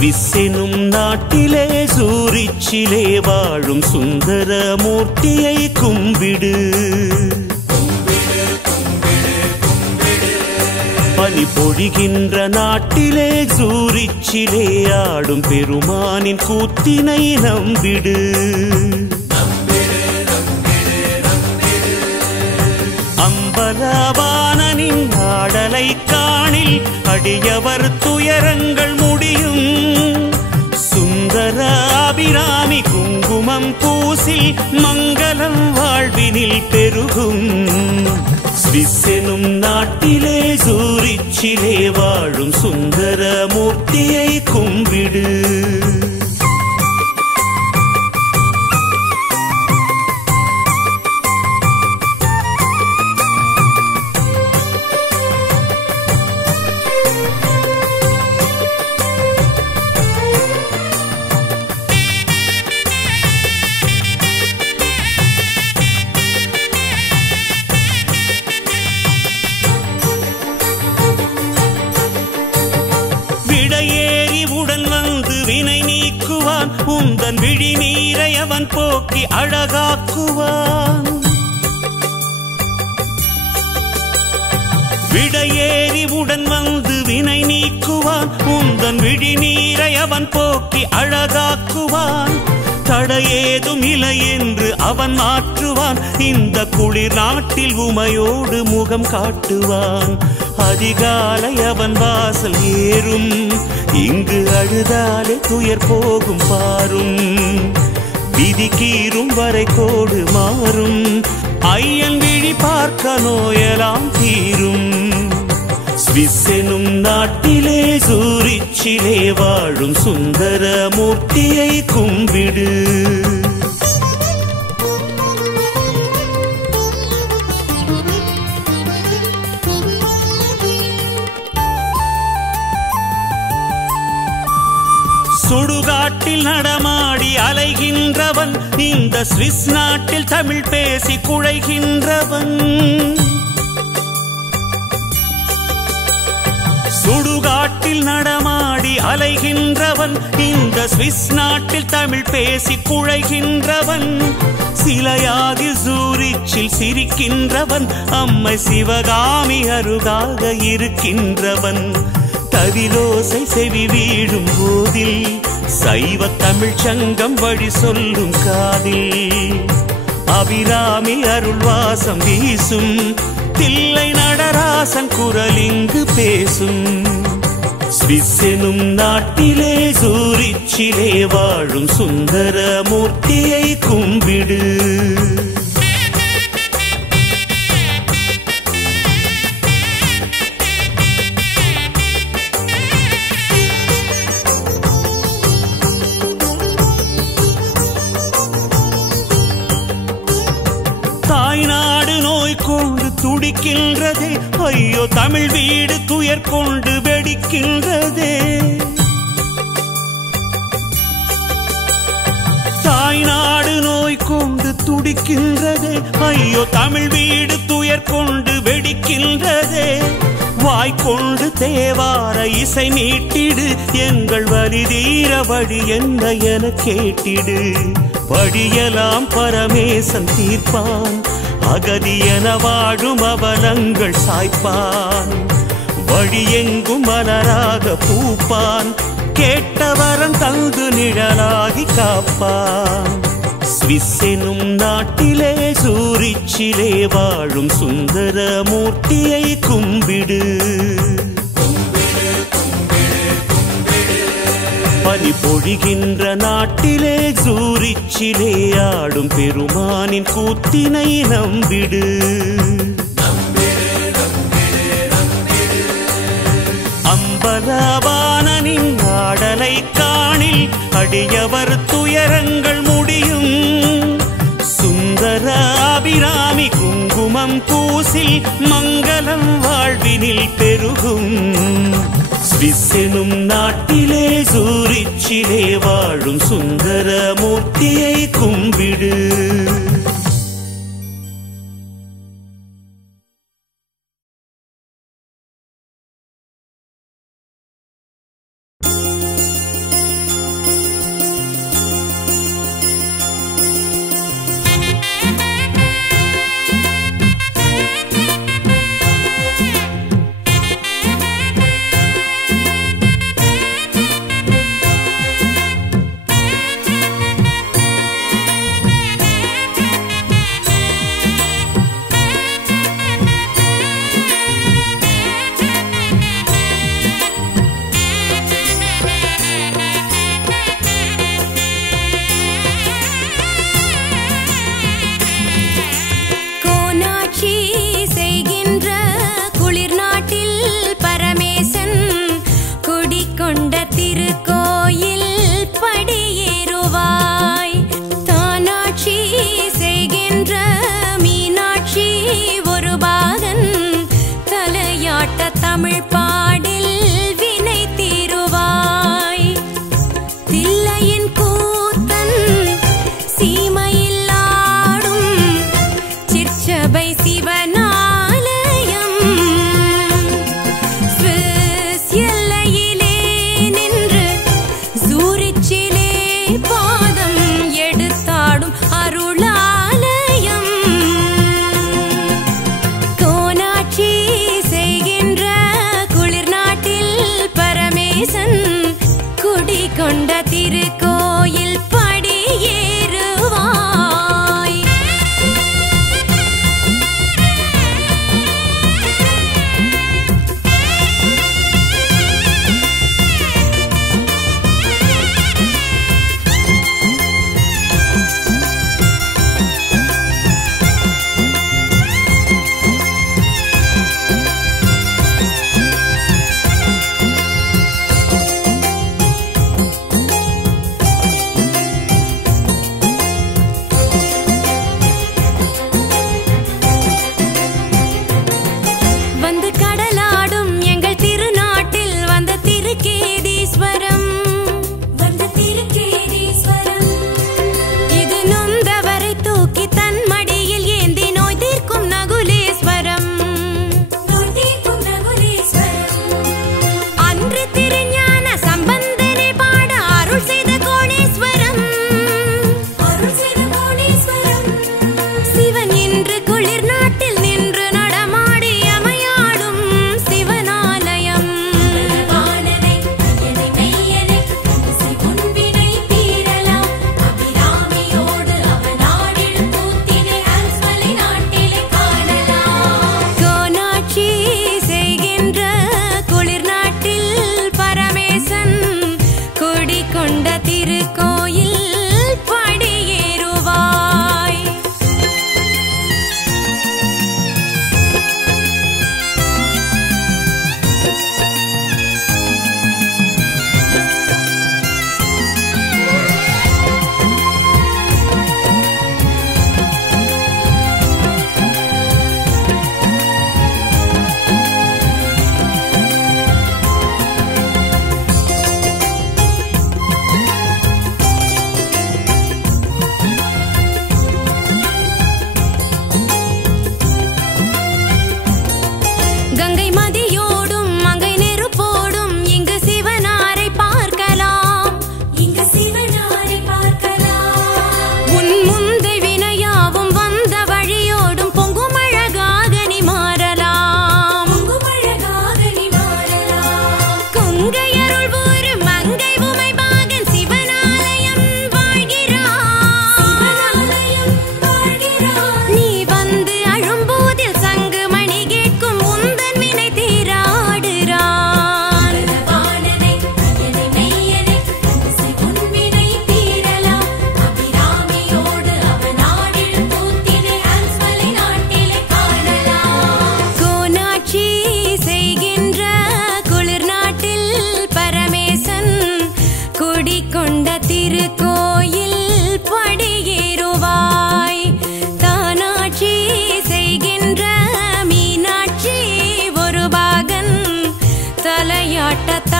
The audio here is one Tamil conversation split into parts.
சுவிஸெனும் நாட்டிலே சூரிச்சிலே வாழும் சுந்தர மூர்த்தியை கும்பிடு. பனி பொழிகின்ற நாட்டிலே சூரிச்சிலே ஆடும் பெருமானின் கூத்தினை நம்பிடு. அம்பலவாணனின் ஆடலை காணில் அடியவர் துயரங்கள் முடியும். சுந்தர அபிராமி குங்குமம் பூசில் மங்களம் வாழ்வினில் பெருகும். சுவிஸெனும் நாட்டிலே சூரிச்சிலே வாழும் சுந்தர மூர்த்தியை கும்பிடு. உந்தன் விழி நீரை அவன் போக்கி அழகாக்குவான். விடையேறி உடன் வந்து வினை நீக்குவான். உந்தன் விழி நீரை அவன் போக்கி அழகாக்குவான். தடையேதும் இல்லை என்று அவன் மாற்றுவான். இந்த குளிர் நாட்டில் உமையோடு முகம் காட்டுவான். அதிகாலை அவன் வாசல் ஏறும். இங்கு அழுதாலே துயர் போகும் பாரும். விதி கீறும் வரை கோடு மாறும். ஐயன் விழி பார்க்க நோயலாம் தீரும். சுவிஸெனும் நாட்டிலே சூரிச்சிலே வாழும் சுந்தர மூர்த்தியை கும்பிடு. சுடுகாட்டில் நடமாடி அலைகின்றவன். இந்த சுவிஸ் நாட்டில் தமிழ் பேசி குழைகின்றவன். சுடுகாட்டில் நடமாடி அலைகின்றவன். இந்த சுவிஸ் நாட்டில் தமிழ் பேசி குழைகின்றவன். சிலையாகி சூரிச்சில் சிரிக்கின்றவன். அம்மை சிவகாமி அருகாக இருக்கின்றவன். தவிலோசை செவி வீழும் போதில் சைவ தமிழ் சங்கம் வழி சொல்லும் காதில். அபிராமி அருள்வாசம் வீசும். தில்லை நடராசன் குரல் இங்கு பேசும். சுவிஸெனும் நாட்டிலே சூரிச்சிலே வாழும் சுந்தர மூர்த்தியை கும்பிடு. தாய்நாடு நோய் கொண்டு துடிக்கின்றதே. ஐயோ தமிழ் வீடு துயர் கொண்டு வெடிக்கின்றதே. தாய்நாடு நோய் கொண்டு துடிக்கின்றதே. ஐயோ தமிழ் வீடு துயர் கொண்டு வெடிக்கின்றதே. வாய்க்கொண்டு தேவார இசை மீட்டிடு. எங்கள் வலி தீர வழி என்ன என கேட்டிடு. வழியெல்லாம் பரமேசன் தீர்ப்பான். அகதி என வாழும் அவலங்கள் சாய்ப்பான். வழியெங்கும் மலராக பூப்பான். கேட்டவரன் தங்கு நிழலாகி காப்பான். சுவிஸெனும் நாட்டிலே சூரிச்சிலே வாழும் சுந்தர மூர்த்தியை கும்பிடு. பனி பொழிகின்ற நாட்டிலே சூரிச்சிலே ஆடும் பெருமானின் கூத்தினை நம்பிடு. அம்பலவாணனின் ஆடலை காணில் அடியவர் துயரங்கள் முடியும். சுந்தர அபிராமி குங்குமம் பூசில் மங்களம் வாழ்வினில் பெருகும். சுவிஸெனும் நாட்டிலே சூரிச்சிலே வாழும் சுந்தர மூர்த்தியை கும்பிடு.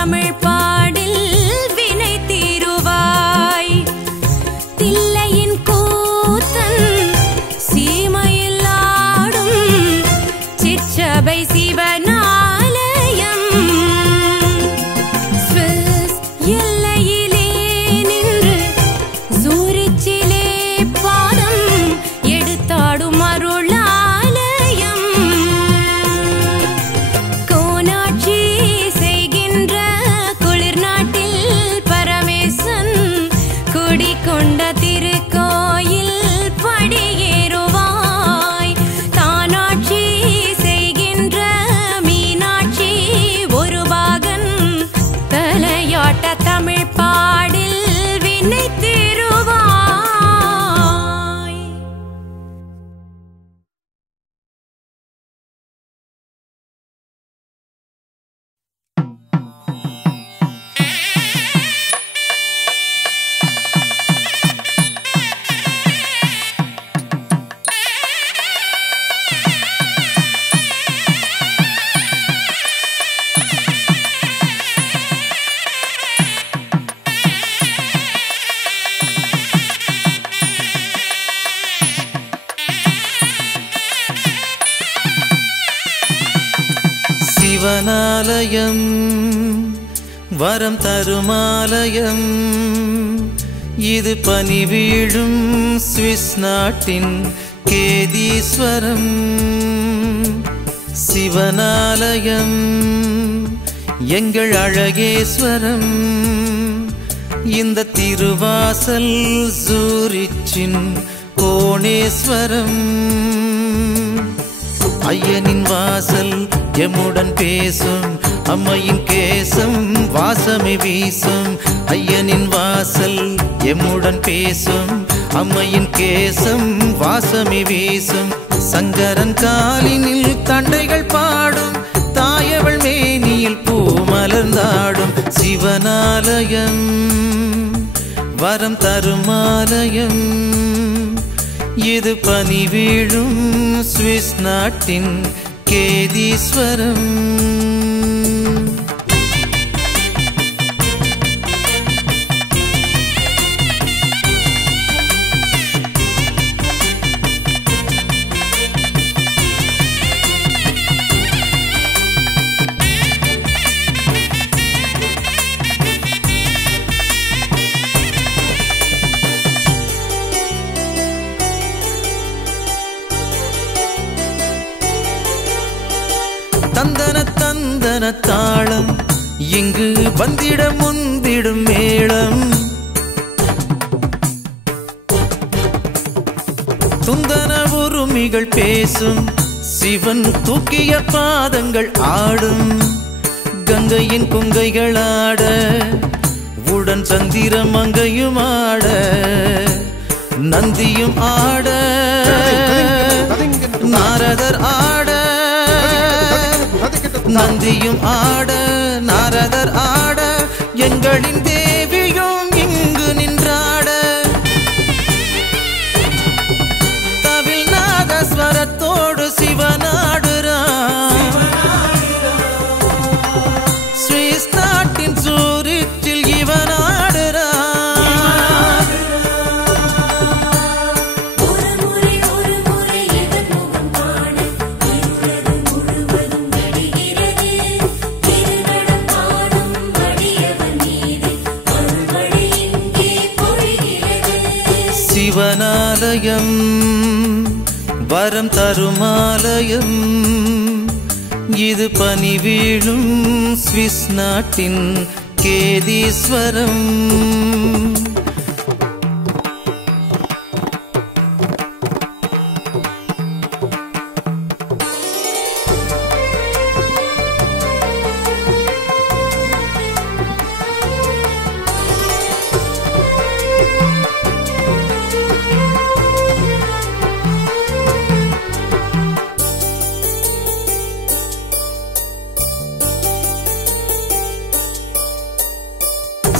தமிழ் பாடில் வினை தீருவாய். தில்லையின் கூத்தன் சீமையில் ஆடும் சிற்றபை சிவனாலயம். ஸ்விஸ் எல்லையிலே நின்று சூரிச்சிலே பாதம் எடுத்தாடும் அருளாலயம். கோனாட்சி செய்கின்ற குளிர் நாட்டில் பரமேசன் குடிகொண்ட திருக்கோயில் படியேறுவாய். தானாட்சி செய்கின்ற மீனாட்சி ஒரு பாகன் தலையாட்ட தமிழ் பாடில் வினை தீருவாய். சிவனாலயம் வரம் தருமாலயம். இது பனி வீழும் சுவிஸ் நாட்டின் கேதீஸ்வரம். சிவனாலயம் எங்கள் அழகேஸ்வரம். இந்த திருவாசல் சூரிச்சின் கோணேஸ்வரம். ஐயனின் வாசல் எம்முடன் பேசும் அம்மையின் கேசம் வாசமே வீசும். ஐயனின் வாசல் எம்முடன் பேசும் அம்மையின் கேசம் வாசமே வீசும். சங்கரன் காலினில் தண்டைகள் பாடும் தாயவள் மேனியில் பூ மலர்ந்தாடும். சிவனாலயம் வரம் தருமாலயம். இது பனி வீழும் சுவிஸ் நாட்டின் கேதீஸ்வரம். தந்தன தந்தன தாளம் இங்கு வந்திட முந்திடும் மேளம். துந்தன உருமிகள் பேசும் சிவன் தூக்கிய பாதங்கள் ஆடும். கங்கையின் கொங்கைகள் ஆட உடன் சந்திர மங்கையும் ஆட நந்தியும் ஆட நாரதர் ஆட நந்தியும் ஆட நாரதர் ஆட எங்களின் தேவியும் இங்கு நின்றாட. தவில் நாதஸ்வரத்தோடு சிவனாடுறான். சுவிஸ் நாட்டின் சூரிச்சில் இவனாடுறான். சிவனாலயம் வரம் தருமாலயம். இது பனி வீழும் சுவிஸ் நாட்டின் கேதீஸ்வரம்.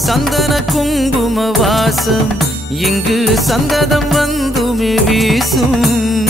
சந்தன குங்கும வாசம் இங்கு சந்ததம் வந்துமே வீசும்.